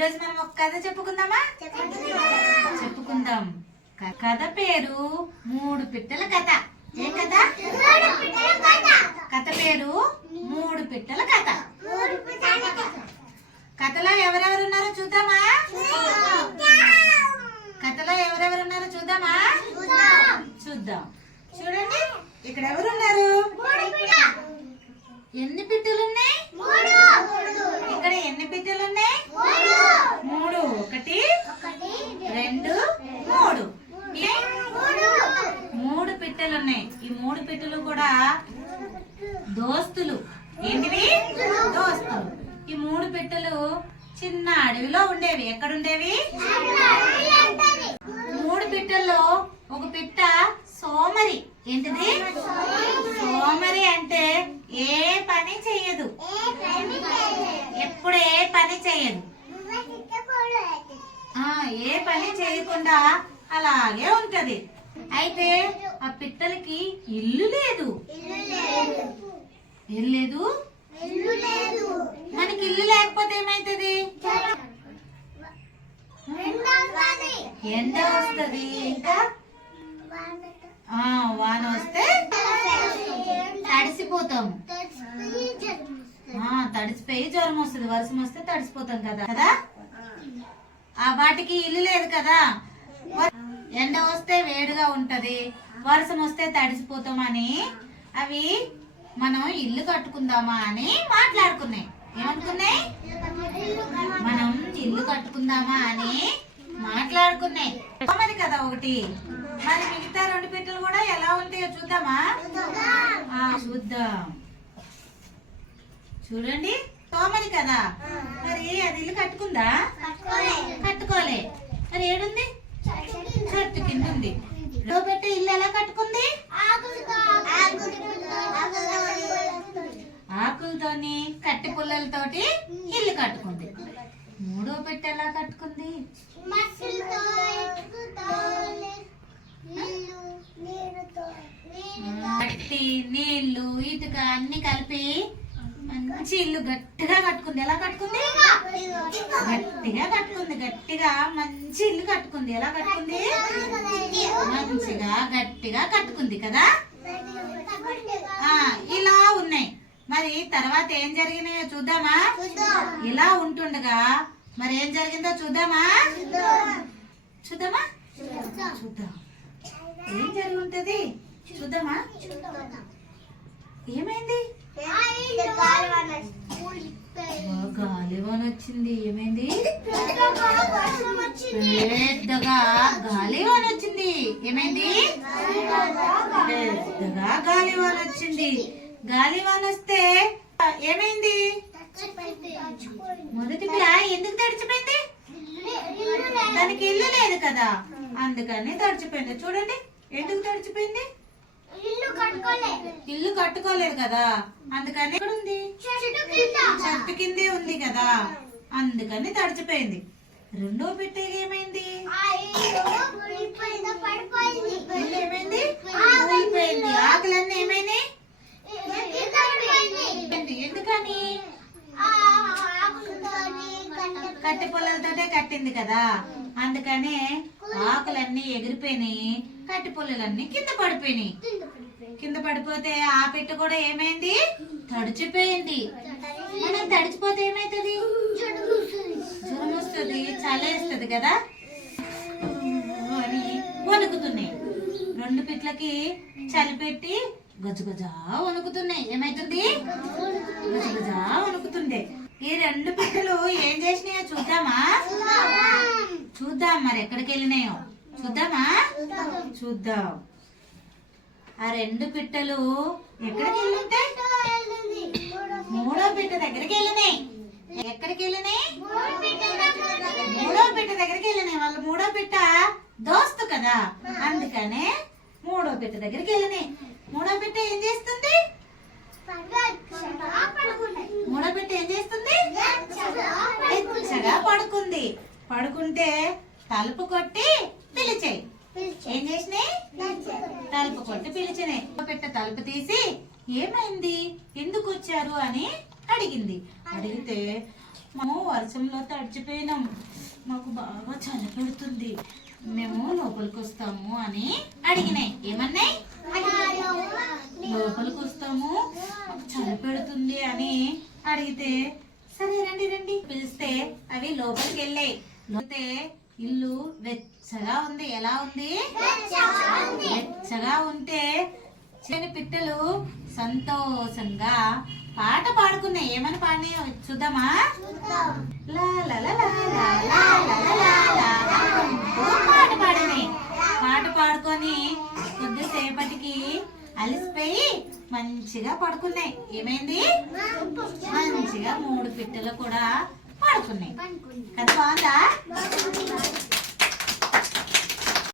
ఈరోజు మనం ఒక కథ చెప్పుకుందామా? చెప్పుకుందాం. కథ పేరు మూడు పిట్టల కథ. ఏ కథ? కథ పేరు మూడు పిట్టల కథ. కథలో ఎవరెవరు ఉన్నారో చూద్దామా? కథలో ఎవరెవరు ఉన్నారో చూద్దామా? చూద్దాం. చూడండి. ఇక్కడ ఎవరున్నారు ఎన్ని పిట్టలు ఉన్నాయి ఇక్కడ ఎన్ని పిట్టలు ఉన్నాయి మూడు ఒకటి రెండు మూడు ఏ? మూడు పిట్టలు ఉన్నాయి ఈ మూడు పిట్టలు కూడా దోస్తులు. ఏంటివి దోస్తులు. ఈ మూడు పిట్టలు చిన్న అడవిలో ఉండేవి. ఎక్కడ ఉండేవి మూడు పిట్టల్లో ఒక పిట్ట సోమరి. ఏంటిది? సోమరి అంటే ఏ పని చెయ్యదు. ఎప్పుడు ఏ పని చెయ్యదు. ఏ పని చేయకుండా అలాగే ఉంటది. అయితే ఆ పిట్టలకి ఇల్లు లేదు. ఏం లేదు? మనకి ఇల్లు లేకపోతే ఏమైతుంది? ఎండ వస్తది. ఇంకా ఆ వాన వస్తే తడిసిపోతాము ఆ తడిసిపోయి జ్వరం వస్తుంది. వర్షం వస్తే తడిసిపోతాం కదా. కదా? ఆ వాటికి ఇల్లు లేదు కదా. ఎండ వస్తే వేడిగా ఉంటది. వర్షం వస్తే తడిసిపోతామని అవి మనం ఇల్లు కట్టుకుందామా అని మాట్లాడుకున్నాయి. ఏమనుకున్నాయి? మనం ఇల్లు కట్టుకుందామా అని మాట్లాడుకున్నాయి. మరి కదా ఒకటి. మరి మిగతా రెండు పెట్టెలు కూడా ఎలా ఉంటాయో చూద్దామా? చూద్దాం. చూడండి. తోమది కదా. మరి అది ఇల్లు కట్టుకుందా? కట్టుకోలే. మరి ఏడుంది? చెట్టు కింద ఉంది. పెట్టే ఇల్లు ఎలా కట్టుకుంది? ఆకులతోని కట్టి పుల్లలతోటి ఇల్లు కట్టుకుంది. మూడో పెట్టి ఎలా కట్టుకుంది? మట్టి నీళ్ళు ఇటుక అన్ని కలిపి మంచి ఇల్లు గట్టిగా కట్టుకుంది. ఎలా కట్టుకుంది? గట్టిగా కట్టుకుంది. గట్టిగా మంచి ఇల్లు కట్టుకుంది. ఎలా కట్టుకుంది? మంచిగా గట్టిగా కట్టుకుంది కదా? ఇలా ఉన్నాయి. మరి తర్వాత ఏం జరిగినాయో చూద్దామా? ఇలా ఉంటుండగా మరి ఏం జరిగిందో చూద్దామా? చూద్దామా? చూద్దాం. ఏం జరిగి ఉంటది? చూద్దామా? ఏమైంది? గాలివాన. వచ్చింది. ఏమైంది? పెద్దగా గాలివాన వచ్చింది. ఏమైంది? పెద్దగా గాలివాన వచ్చింది. గాలివాన వస్తే ఏమైంది? మొదటి పిల్ల ఎందుకు తడిచిపోయింది? దానికి ఇల్లు లేదు కదా. అందుకని తడిచిపోయింది. చూడండి ఎందుకు తడిచిపోయింది? ఇల్లు కట్టుకోలేదు కదా. అందుకని ఉంది. చెట్టు కిందే ఉంది కదా. అందుకని తడిచిపోయింది. రెండో పెట్టే ఏమైంది? ఏమైంది? కదా? అందుకనే ఆకులన్నీ ఎగిరిపోయినాయి కట్టి పుల్లలన్నీ కింద పడిపోయినాయి. కింద పడిపోతే ఆ పెట్టు కూడా ఏమైంది? తడిచిపోయింది. మనం తడిచిపోతే ఏమైతుంది? జ్వరం వస్తుంది చలేస్తుంది కదా? అని వణుకుతున్నాయి. రెండు పిట్లకి చలి పెట్టి గజగజా వణుకుతున్నాయి. ఏమైతుంది? గజగజా వణుకుతుంది ఈ రెండు పిట్టలు ఏం చేసినాయో చూద్దామా? చూద్దాం మరి ఎక్కడికి వెళ్ళినాయో చూద్దామా? చూద్దాం. ఆ రెండు పిట్టలు ఎక్కడికి వెళ్ళుంటాయి మూడో పిట్ట దగ్గరికి వెళ్ళినాయి ఎక్కడికి వెళ్ళినాయి మూడో పిట్ట దగ్గరికి వెళ్ళినాయి వాళ్ళు మూడో పిట్ట దోస్తు కదా. అందుకనే మూడో పిట్ట దగ్గరికి వెళ్ళినాయి మూడో పిట్ట ఏం చేస్తుంది? మూడో పిట్ట ఏం చేస్తుంది వెచ్చగా పడుకుంది పడుకుంటే తలుపు కొట్టి పిలిచాయి. ఏం చేసినాయి? తలుపు కొట్టి. పిలిచినాయి పెట్ట తలుపు తీసి ఏమైంది? ఎందుకు వచ్చారు అని అడిగింది. అడిగితే మేము వర్షంలో తడిచిపోయినాం. మాకు బాగా చలి పెడుతుంది మేము లోపలికి వస్తాము అని అడిగినాయి. ఏమన్నాయి? అయితే ఇల్లు వెచ్చగా ఉంది ఎలా ఉంది వెచ్చగా ఉంటే చిన్న పిట్టలు సంతోషంగా పాట పాడుకున్నాయి ఏమని పాడినాయో చూద్దామా పాట పాడినాయి పాట పాడుకొని కొద్దిసేపటికి అలిసిపోయి మంచిగా పడుకున్నాయి ఏమైంది మంచిగా మూడు పిట్టలు కూడా పడుకున్నాయి. కదా బాగుందా.